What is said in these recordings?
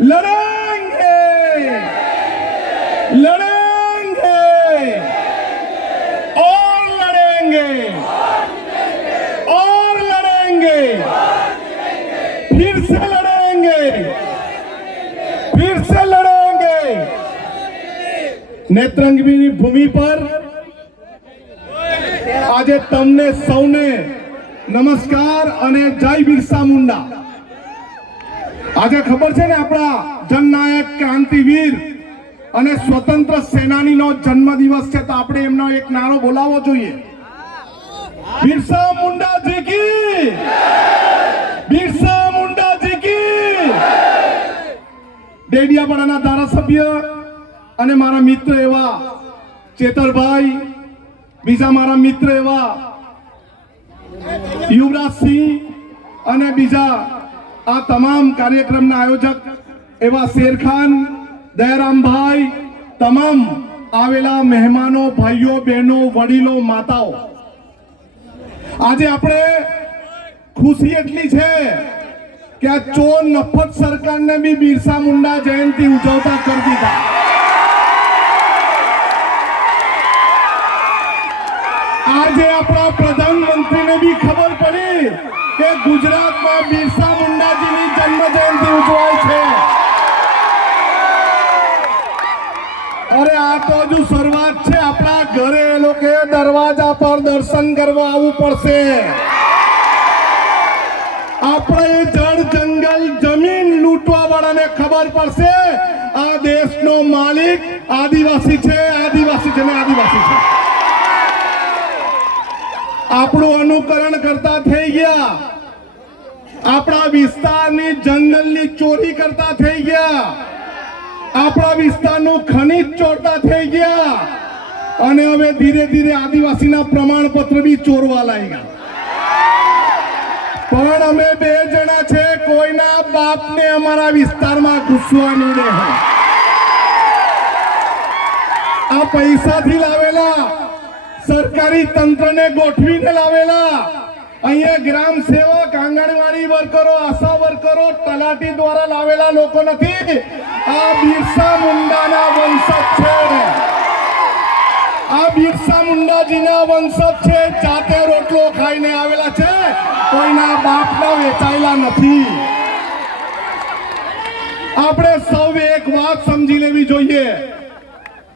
लड़ेंगे लड़ेंगे और लड़ेंगे और लड़ेंगे फिर से लड़ेंगे फिर से लड़ेंगे નેત્રંગની ભૂમિ પર આજે તમને સૌને નમસ્કાર અને જય બિરસા મુંડા આજે ખબર છે ને આપણા જનનાયક ક્રાંતિવીર અને સ્વતંત્ર સેનાનીનો જન્મદિવસ છે તો આપણે એમનો એક નારો બોલાવવો જોઈએ. બિરસા મુંડાજી કી બિરસા મુંડાજી કી ડેડિયાપાડાના ધારાસભ્ય અને મારા મિત્ર એવા ચેતરભાઈ, બીજા મારા મિત્ર એવા યુવરાજસિંહ અને બીજા આ તમામ કાર્યક્રમના આયોજક એવા શેરખાન, દયારામભાઈ, તમામ આવેલા મહેમાનો, ભાઈઓ, બહેનો, વડીલો, માતાઓ. આજે આપણે ખુશી એટલી છે કે આ ચોર નફત સરકારને બી બિરસા મુંડા જયંતિ ઉજવતા કરી દીધા. આજે આપણા પ્રધાનમંત્રીને બી ખબર પડી કે ગુજરાતમાં બિરસા જયંતિ ઉજવાય છે. અરે આ તો હજુ શરૂઆત છે. આપણા ઘરે એ લોકોએ દરવાજા પર દર્શન કરવા આવવું પડશે. આપણે જળ જંગલ જમીન લૂંટવા વાળાને ખબર પડશે. આ દેશનો માલિક આદિવાસી છે આદિવાસી છે ને આદિવાસી છે. આપણું અનુકરણ કરતા થઈ ગયા. આપણા વિસ્તારની જંગલની ચોરી કરતા થઈ ગયા. આપણા વિસ્તારનું ખનીજ ચોરતા થઈ ગયા. અને હવે ધીરે ધીરે આદિવાસીના પ્રમાણપત્ર બી ચોરવા લાગ્યા. પણ અમે બે જણા છે, કોઈના બાપને અમારા વિસ્તારમાં ઘૂસવા નહીં દે આ પૈસાથી લાવેલા, સરકારી તંત્રને ગોઠવીને લાવેલા. અહીંયા ગ્રામ સેવક આંગણવાડી વર્કરો, આશા વર્કરો, તલાટી દ્વારા લાવેલા લોકો નથી. આ બિરસા મુંડાના વંશજ છે આ બિરસા મુંડાજીના વંશજ છે. જાતે રોટલો ખાઈને આવેલા છે. કોઈના બાપના વેચાયેલા નથી. આપણે સૌ એક વાત સમજી લેવી જોઈએ.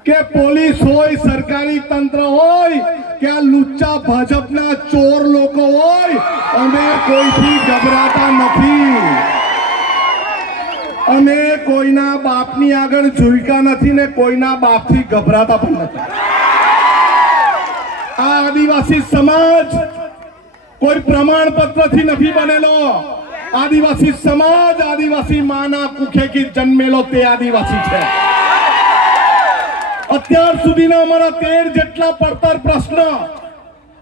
કે પોલીસ હોય, સરકારી તંત્ર હોય, કે આ લુચ્ચા ભાજપના ચોર લોકો હોય, અમે કોઈથી ગભરાતા નથી. અમે કોઈના બાપની આગળ ઝૂલકા નથી ને કોઈના બાપથી ગભરાતા પણ નથી. આ આદિવાસી સમાજ કોઈ પ્રમાણપત્રથી નથી બનેલો. આદિવાસી સમાજ આદિવાસી માના કુખેથી જન્મેલો તે આદિવાસી છે. અત્યાર સુધીના અમારા તેર જેટલા પડતર પ્રશ્ન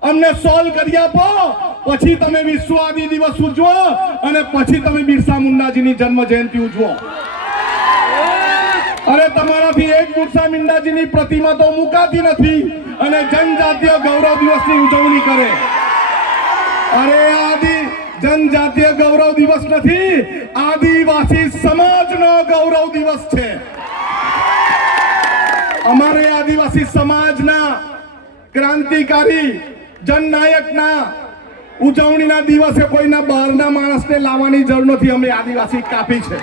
અમને સોલ્વ કરી આપો. પછી તમે વિશ્વ આદિ દિવસ ઉજવો અને પછી તમે બિરસા મુંડાજીની જન્મ જયંતિ ઉજવો. અરે તમારાથી એક બિરસા મુંડાજીની પ્રતિમા તો મુકાતી નથી અને જનજાતીય ગૌરવ દિવસની ઉજવણી કરે. અરે આદિ, જનજાતીય ગૌરવ દિવસ નથી, આદિવાસી સમાજનો ગૌરવ દિવસ છે. અમારે આદિવાસી સમાજના ક્રાંતિકારી જનનાયકના ઉજવણીના દિવસે કોઈના બહારના માણસને લાવવાની જરૂર નથી. અમે આદિવાસી કાપી છે.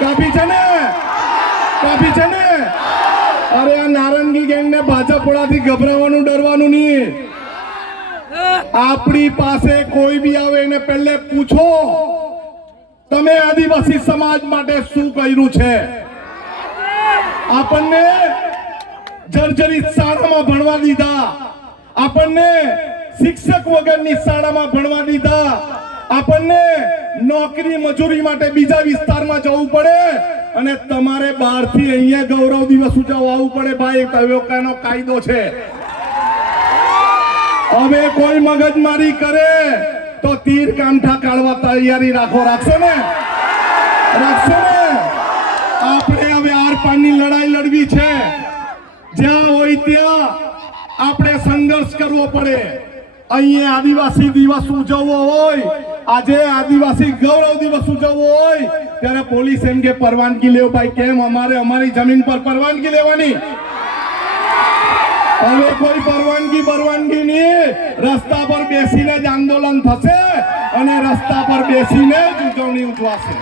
કાપી છે ને? કાપી છે ને? અરે આ નારંગી ગેંગને ભાજપ વાળાથી ગભરાવાનું ડરવાનું નહીં. આપણી પાસે કોઈ બી આવે એને પહેલે પૂછો, તમે આદિવાસી સમાજ માટે શું કર્યું છે? આપણને જર્જરિત શાળામાં ભણવા દીધા. આપણને શિક્ષક વગરની શાળામાં ભણવા દીધા. આપણને નોકરી મજૂરી માટે બીજા વિસ્તારમાં જવું પડે અને તમારે બહારથી અહીંયા ગૌરવ દિવસ ઉજવવા પડે ભાઈ તયોકાનો કાયદો છે. હવે કોઈ મગજમારી કરે તો તીર કામઠા કાઢવા તૈયારી રાખો, રાખશો ને? રાખશો ને? આપણે હવે આર પારની જ્યાં હોય ત્યાં આપણે સંઘર્ષ કરવો પડે. અહીંયા આદિવાસી દિવસ ઉજવવો હોય, આજે આદિવાસી ગૌરવ દિવસ ઉજવવો હોય, ત્યારે પોલીસ એમ કે, પરવાનગી લેવો ભાઈ, કેમ? અમારે અમારી જમીન પર પરવાનગી લેવાની. હવે કોઈ પરવાનગી પરવાનગી નહીં રસ્તા પર બેસીને જ આંદોલન થશે અને રસ્તા પર બેસીને જ ઉજવણી ઉજવાશે.